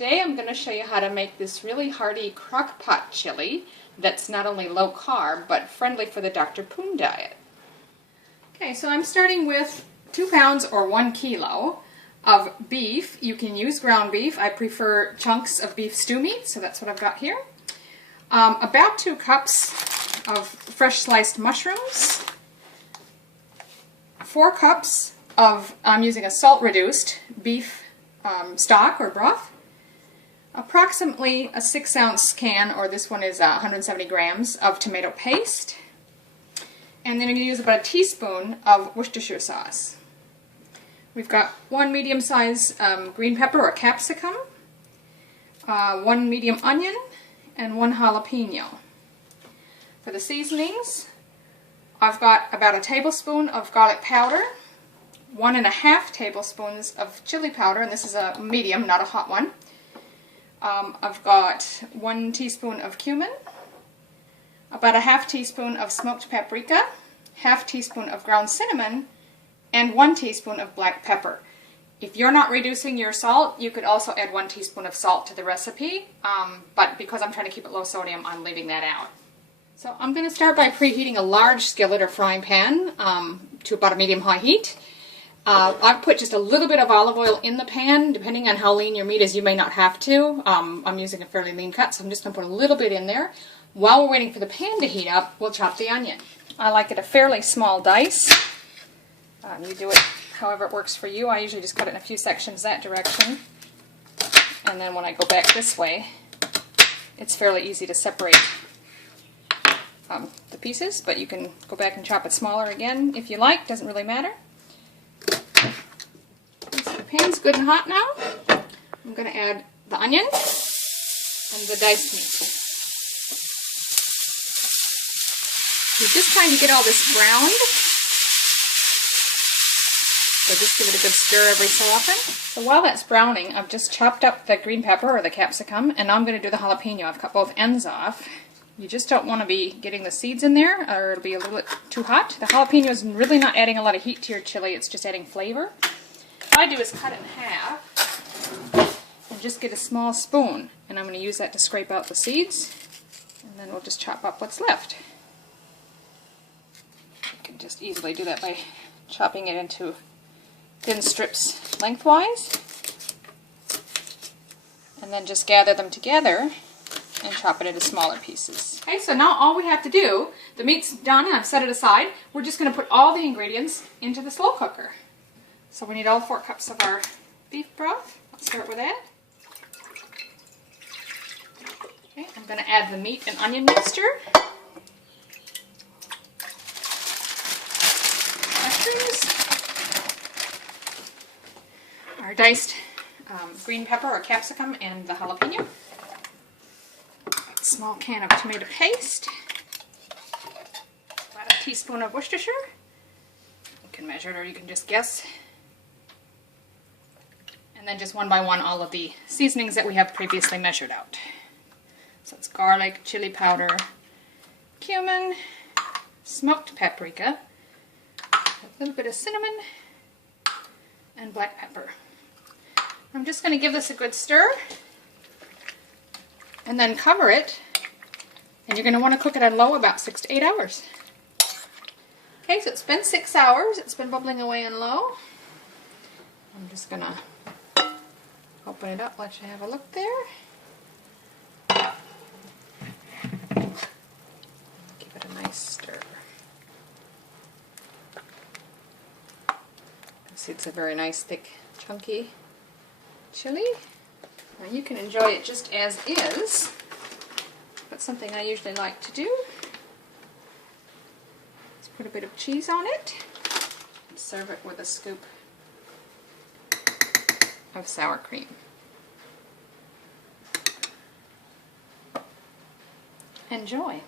Today I'm going to show you how to make this really hearty crock-pot chili that's not only low carb but friendly for the Dr. Poon diet. Okay, so I'm starting with 2 pounds or 1 kilo of beef. You can use ground beef. I prefer chunks of beef stew meat, so that's what I've got here. About 2 cups of fresh sliced mushrooms. 4 cups of, I'm using a salt-reduced beef stock or broth. Approximately a 6-ounce can, or this one is 170 grams, of tomato paste. And then I'm going to use about a teaspoon of Worcestershire sauce. We've got 1 medium-sized green pepper or capsicum, 1 medium onion, and 1 jalapeno. For the seasonings, I've got about a tablespoon of garlic powder, 1.5 tablespoons of chili powder, and this is a medium, not a hot one. I've got 1 teaspoon of cumin, about a ½ teaspoon of smoked paprika, ½ teaspoon of ground cinnamon, and 1 teaspoon of black pepper. If you're not reducing your salt, you could also add 1 teaspoon of salt to the recipe, but because I'm trying to keep it low sodium, I'm leaving that out. So I'm going to start by preheating a large skillet or frying pan to about a medium-high heat. I've put just a little bit of olive oil in the pan. Depending on how lean your meat is, you may not have to. I'm using a fairly lean cut, so I'm just going to put a little bit in there. While we're waiting for the pan to heat up, we'll chop the onion. I like it a fairly small dice. You do it however it works for you. I usually just cut it in a few sections that direction. And then when I go back this way, it's fairly easy to separate the pieces, but you can go back and chop it smaller again if you like. Doesn't really matter. So the pan's good and hot now. I'm going to add the onion and the diced meat. You're just trying to get all this browned, so just give it a good stir every so often. So while that's browning, I've just chopped up the green pepper or the capsicum, and now I'm going to do the jalapeno. I've cut both ends off. You just don't want to be getting the seeds in there, or it'll be a little bit too hot. The jalapeno is really not adding a lot of heat to your chili, it's just adding flavor. What I do is cut it in half and just get a small spoon, and I'm going to use that to scrape out the seeds, and then we'll just chop up what's left. You can just easily do that by chopping it into thin strips lengthwise, and then just gather them together and chop it into smaller pieces. Okay, so now all we have to do, the meat's done and I've set it aside, we're just going to put all the ingredients into the slow cooker. So we need all 4 cups of our beef broth. Let's start with that. Okay, I'm going to add the meat and onion mixture. Our diced green pepper or capsicum and the jalapeno. A small can of tomato paste. About a teaspoon of Worcestershire. You can measure it or you can just guess. And then just one by one all of the seasonings that we have previously measured out. So it's garlic, chili powder, cumin, smoked paprika, a little bit of cinnamon, and black pepper. I'm just going to give this a good stir and then cover it, and you're going to want to cook it on low about 6 to 8 hours. Okay, so it's been 6 hours. It's been bubbling away on low. I'm just going to open it up, let you have a look there. Give it a nice stir. See, it's a very nice, thick, chunky chili. Now you can enjoy it just as is. That's something I usually like to do. Let's put a bit of cheese on it. Serve it with a scoop of sour cream. Enjoy.